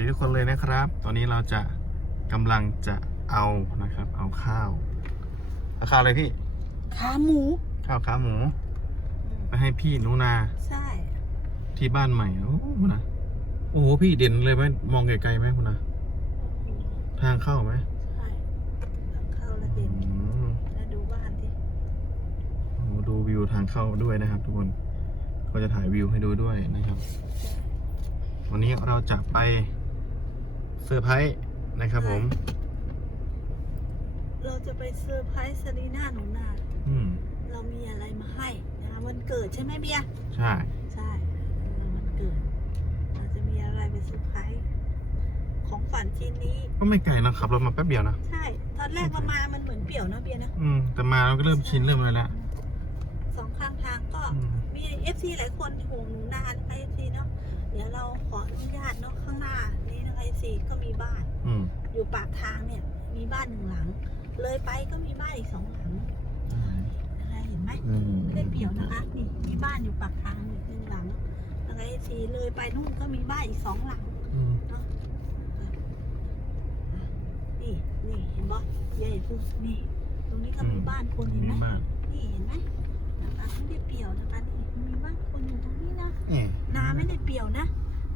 ดีทุกคนเลยนะครับ ตอนนี้เราจะกำลังจะเอานะครับ เอาข้าวเอาข้าวอะไรพี่ ขาหมู ข้าวขาหมูไปให้พี่หนูนาใช่ ที่บ้านใหม่โอ้โหนะโอ้โหพี่เด่นเลยไหมมองไกลๆไหมคุณนะทางเข้าไหมใช่เข้าแล้วเด่นอืมแล้วดูบ้านดิโอ้โหดูวิวทางเข้าด้วยนะครับ ทุกคนก็จะถ่ายวิวให้ดูด้วยนะครับ วันนี้เราจะไป เซอร์ไพรส์นะครับผม เราจะไปเซอร์ไพรส์ซารีน่าหนูนาอืม เรามีอะไรมาให้นะคะวันเกิดใช่ไหมเบียร์ใช่ ใช่วันเกิดเราจะมีอะไรไปเซอร์ไพรส์ของฝันชิ้นนี้ ก็ไม่ไกลนะขับรถมาแป๊บเดียวนะ ใช่ ตอนแรกเรามามันเหมือนเปี่ยวนะเบียร์นะอืม แต่มาเราก็เริ่มชินเริ่มอะไรแล้ว สองข้างทางก็อืมมีเอฟซีหลายคนห่วงหนูนานนะคะเอฟซีเนาะเดี๋ยวเราขออนุญาตเนาะข้างหน้า นี้นะคะเอฟซีก็มีบ้าน อืมอยู่ปากทางเนี่ย มีบ้านหนึ่งหลัง เลยไปก็มีบ้านอีกสองหลังนะคะเห็นไหมอืมไม่ได้เปรียวนะคะนี่มีบ้านอยู่ปากทางอยู่หนึ่งหลังนะคะเอฟซีเลยไปนู่นก็มีบ้านอีกสองหลัง อืมเนาะนี่นี่เห็นบ่ใหญ่ปุ๊บนี่ ตรงนี้ก็มีบ้านคนเห็นไหม มากนี่เห็นไหมนะคะไม่ได้เปรียวนะคะนี่มีบ้านคนอยู่ตรงนี้นะเอ๊ะนาไม่ได้เปรียวนะ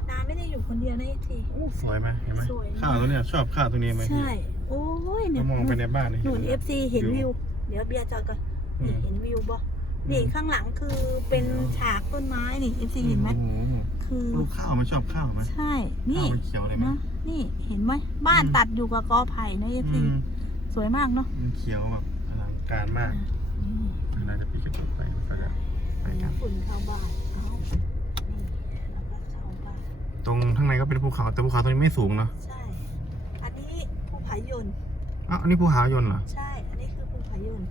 นาไม่ได้อยู่คนเดียวนะเอฟซีสวยไหมเห็นไหมสวยมาก ข้าวตัวเนี้ยชอบข้าวตัวนี้ไหมพี่ใช่ โอ้ยเนี่ก็ยมองไปในบ้านนี่หนุนเอฟซีเห็นวิวิววเดี๋ยวเบียร์จอดก่อนอืนี่มเห็นวิวบ่นี่ข้างหลังคือเป็นฉากต้นไม้นี่เอฟซีเห็นไหมโอ้โคือลูกข้าวมันชอบข้าวไหมใช่นี่ข้าวมันเขียวเลยไหมนะนี่เห็นไหมบ้านอืม ตัดอยู่กับกอไผ่นะเอฟอืซีมสวยมากเนาะมันเขียวแบบอลังการมากนี่น่าจะปีกระจกไปไปกันไปกันฝุ่นเข้าบ้านเอานี่แล้วก็เข้าบ้าน ตรงข้างในก็เป็นภูเขาแต่ภูเขาตรงนี้ไม่สูงเนาะใช่ อันนี้ภูผายน อ้าวอันนี้ภูเขายนต์เหรอใช่ อันนี้คือภูผายน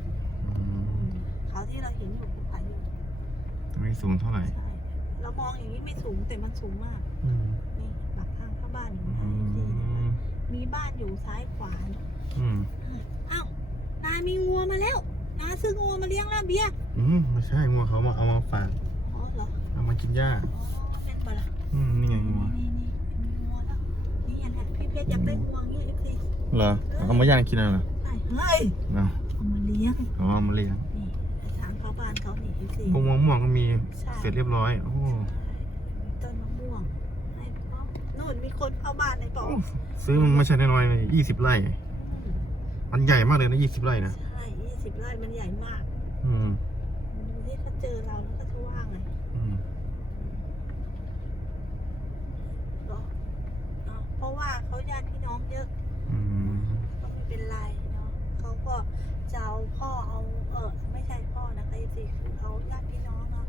อืมเขาที่เราเห็นอยู่ภูผายนไม่สูงเท่าไหร่ใช่ เรามองอย่างนี้ไม่สูงแต่มันสูงมาก อืมนี่ปากทางเข้าบ้านอยู่อืนะมมีบ้านอยู่ซ้ายขวาเนอะอืมอ้าว นามีงัวมาแล้วนาซื้องัวมาเลี้ยงแล้วเบียร์อืมไม่ใช่งัวเขามาเอามาฝากอ๋อเหรอ เอามากินหญ้าอ๋อเป็นปะล่ะ อืมนี่ไงงัวนี่นี่มีงัวแล้วนี่อย่างนี้พี่เพชรอยากได้งัวเงี้ยเอฟซีเหรอเอามาย่างกินอะไรเหรอใช่เฮ้ยเอาเอามาเลี้ยงเอามาเลี้ยงนี่ทางเข้าบ้านเขานี่เอฟซีพวกมะม่วงก็มีใช่เสร็จเรียบร้อยโอ้โหต้นมะม่วงให้พ่อนู่นมีคนเข้าบ้านในบอกซื้อมันไม่ใช่น้อยๆเลยยี่สิบไร่มันใหญ่มากเลยนะยี่สิบไร่นะใช่ยี่สิบไร่มันใหญ่มาก อืมดูที่เขาเจอเราแล้วก็จะว่างไงอืม ก็เนาะเพ ราะว่าเขาญาติพี่น้องเยอะอืมก็ไม่เป็นไรเนาะเขาก็จะเอาพ่อเอาเออไม่ใช่พ่อนะคะสิคือเอาญาติพี่น้องเนาะ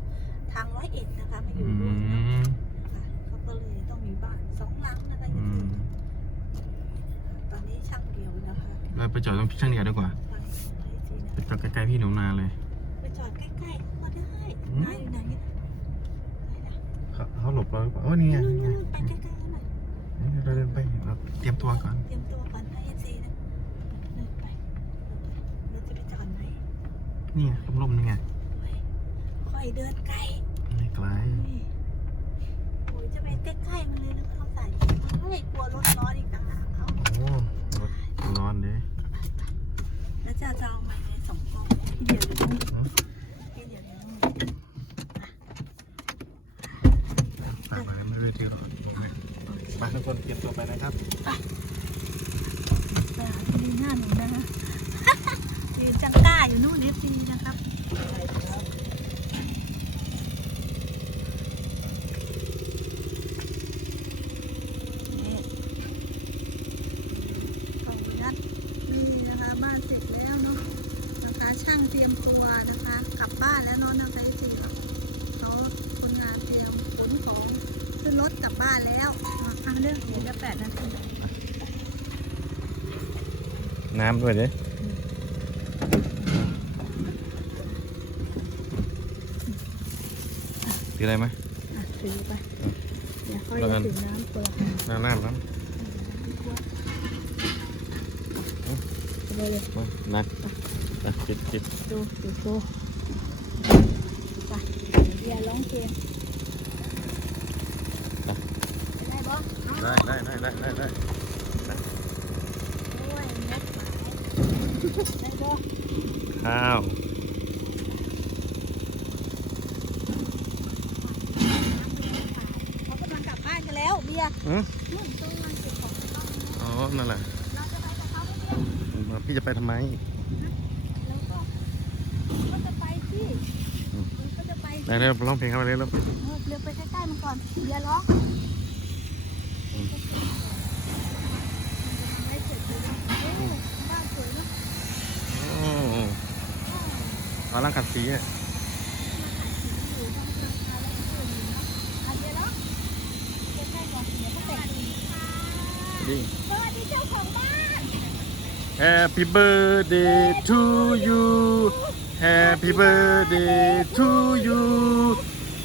ทางร้อยเอ็ดนะคะมาออืยู่ด้วยเนาะมค่ะเขาก็เลยต้องมีบ้านสองหลังนะคะอืสิมตอนนี้ช่างเดียวนะคะเราไปจอดตรงช่างเดียวดีกว่าไปสินะไปจอดใกล้ๆพี่หนูนาเลย ไปจอดใกล้ๆก็ได้อืม นายอยู่ไหนนะไหนนะเขาเขาหลบเราหรือเปล่าโอ้นี่ไงนู่นนี่ไงๆๆไปใกล้ๆกันหน่อย เราเดินไปเราเตรียมตัวก่อน เตรียมตัวก่อนนะเอซีนะเดินไปเราจะไปจอดไหนนี่ไงร่มๆนี่ไงค่อยเดินไกลไม่ไกลนี่โอ้ยจะไปใกล้ๆมันเลยนะเขาใส่เฮ้ยกลัวรถร้อนอีกต่างหากเอาโอ้รถร้อนดิแล้วจะจะเอาใหม่เลยสองกองที่เดียวอยู่ตรงนี้อืมที่เดียวอยู่ตรงนี้ฝากอะไรไม่ได้ถือหรอก ไปทุกคนเตรียมตัวไปนะครับไปหาที่ดีหน้าหนูนะคะยืนจังก้าอยู่นู่นเอฟซีนะครับนี่ขอบคุณนะนี่นะคะบ้านเสร็จแล้วเนาะนะคะช่างเตรียมตัวนะคะกลับบ้านแล้วเนาะนะคะเอฟซีเขาคนงานเตรียมขนของขึ้นรถกลับบ้านแล้ว เรื่องเดี๋ยวจะแปดนาทีน้ำด้วยดิถืออะไรไหมอะถือไปเดี๋ยวค่อยแล้วกันถึงน้ำตัวน้ำน้ำน้ไปเลยำมานักนะจิบจิบ ดูดูดูไปเดี๋ยวร้องเพลง ไปได้บอได้ได้ได้ได้ได้ได้ได้โอ้ยเม็ดหมายได้บ่ข้าวเขากำลังกลับบ้านกันแล้วเบียร์อืมนู่นต้องมาเก็บของในบ้านนะอ๋อ นั่นแหละเราจะไปกับเขาไหมเนี่ยพี่จะไปทำไม แล้วก็ก็จะไปที่อืมก็จะไปไหนเร็วร้องเพลงเข้ามาเร็วเร็วเออเร็วไปใกล้ๆมันก่อนเบียร์ร้องไม่เสร็จเลยนะโอ้บ้านสวยเนอะ โอ้ เอาล่างขัดสีอะอันเดียวเนาะใกล้ๆก่อนเดี๋ยวเขาแต่งดีดีสวัสดีเจ้าของบ้าน Happy birthday to you Happy birthday to you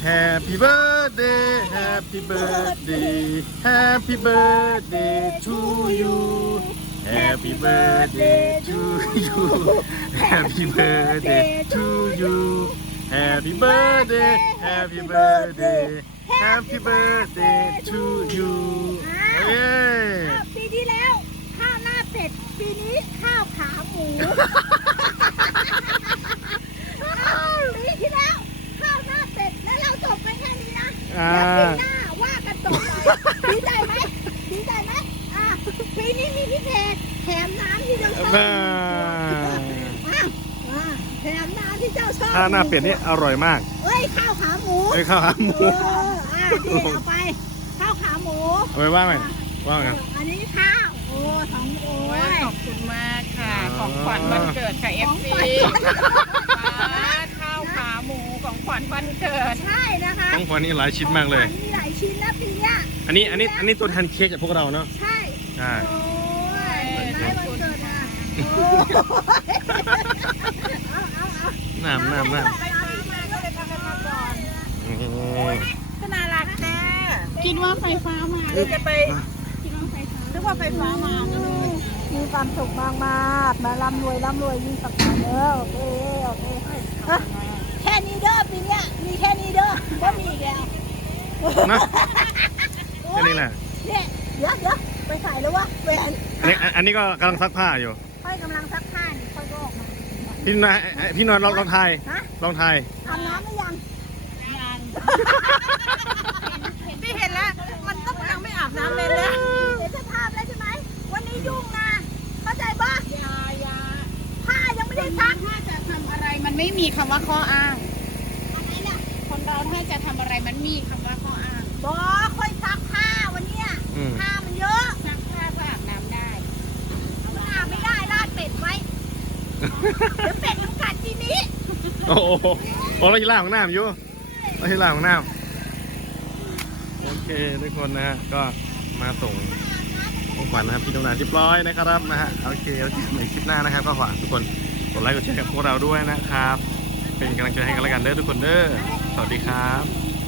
Happy birthday Happy birthday Happy birthday to you Happy birthday to you Happy birthday to you Happy birthday Happy birthday Happy birthday to you เย้ อ่ะปีที่แล้ว ข้าวหน้าเป็ด ปีนี้ข้าวขาหมู อะแถมน้ำที่เจ้าชอบถ้าหน้าเป็ดนี่อร่อยมากเอ้ยข้าวขาหมูไอ้ยข้าวขาหมูเอออะนี่เอาไป ข้าวขาหมูเอาไปว่าไงว่าไง อันนี้ข้าวโอ้สองโอ้โอ้ยยขอบคุณมากค่ะอ๋อของขวัญวันเกิดค่ะของ FC ขวัญข้าวขาหมูของขวัญวันเกิด ใช่นะคะต้องขวัญนี่หลายชิ้นมากเลย ของขวัญมีหลายชิ้นนะปีเนี้ยอันนี้อันนี้อันนี้ตัวแทนเค้กจากพวกเราเนาะใช่ใช่ โอ้ยเห็นไหมวันเกิดอะโอ้ย น้ำน้ำน้ไฟฟ้ามาก็เลยพากันมาก่อนำอืมก็น่ารักแน่คิดว่าไฟฟ้ามาเดี๋ยวจะไปคิดว่าไฟฟ้านึกว่าไฟฟ้ามาก็เลยมีความสุขมากมากๆมาร่ำรวยร่ำรวยยิ่งสักการเด้อโอเคโอเคอะแค่นี้เด้อปีเนี้ยมีแค่นี้เด้อก็มีอีกแล้วนะแค่นี้แหละเนี่ยเดี๋ยวเดี๋ยวไปใส่แล้ววะแหวนอันนี้อันนี้ก็กำลังซักผ้าอยู่ค่อยกำลังซัก พี่นายพี่นอนลองลองทายฮะลองทายอาบน้ำหรือยังพี่เห็นแล้ว มันต้องยังไม่อาบน้ำเลยนะเห็นสภาพแล้วใช่ไหมวันนี้ยุ่งนะเข้าใจปะยายาผ้ายังไม่ได้ซักถ้าจะทำอะไรมันไม่มีคำว่าข้ออ้างอะไรน่ะคนเราถ้าจะทำอะไรมันมีคำว่าข้ออ้างบอค่อยซักผ้าวันเนี้ยอืมผ้ามันเยอะ ซักผ้าก็อาบน้ำได้ มันอาบไม่ได้ลาดเป็ดไว้ เดี๋ยวเป็ดมันกัดทีนี้โอ้โหโอ้เราที่ล่างของน้ำอยู่เราที่ล่างของน้ำโอเคทุกคนนะฮะก็มาส่งของขวัญนะครับพี่น้องนานที่ปร้อยนะครับนะฮะโอเคแล้วในคลิปหน้านะครับก็ฝากทุกคนกดไลค์กดแชร์กับพวกเราด้วยนะครับ เป็นกำลังใจให้กันแล้วกันเด้อทุกคนเด้อสวัสดีครับ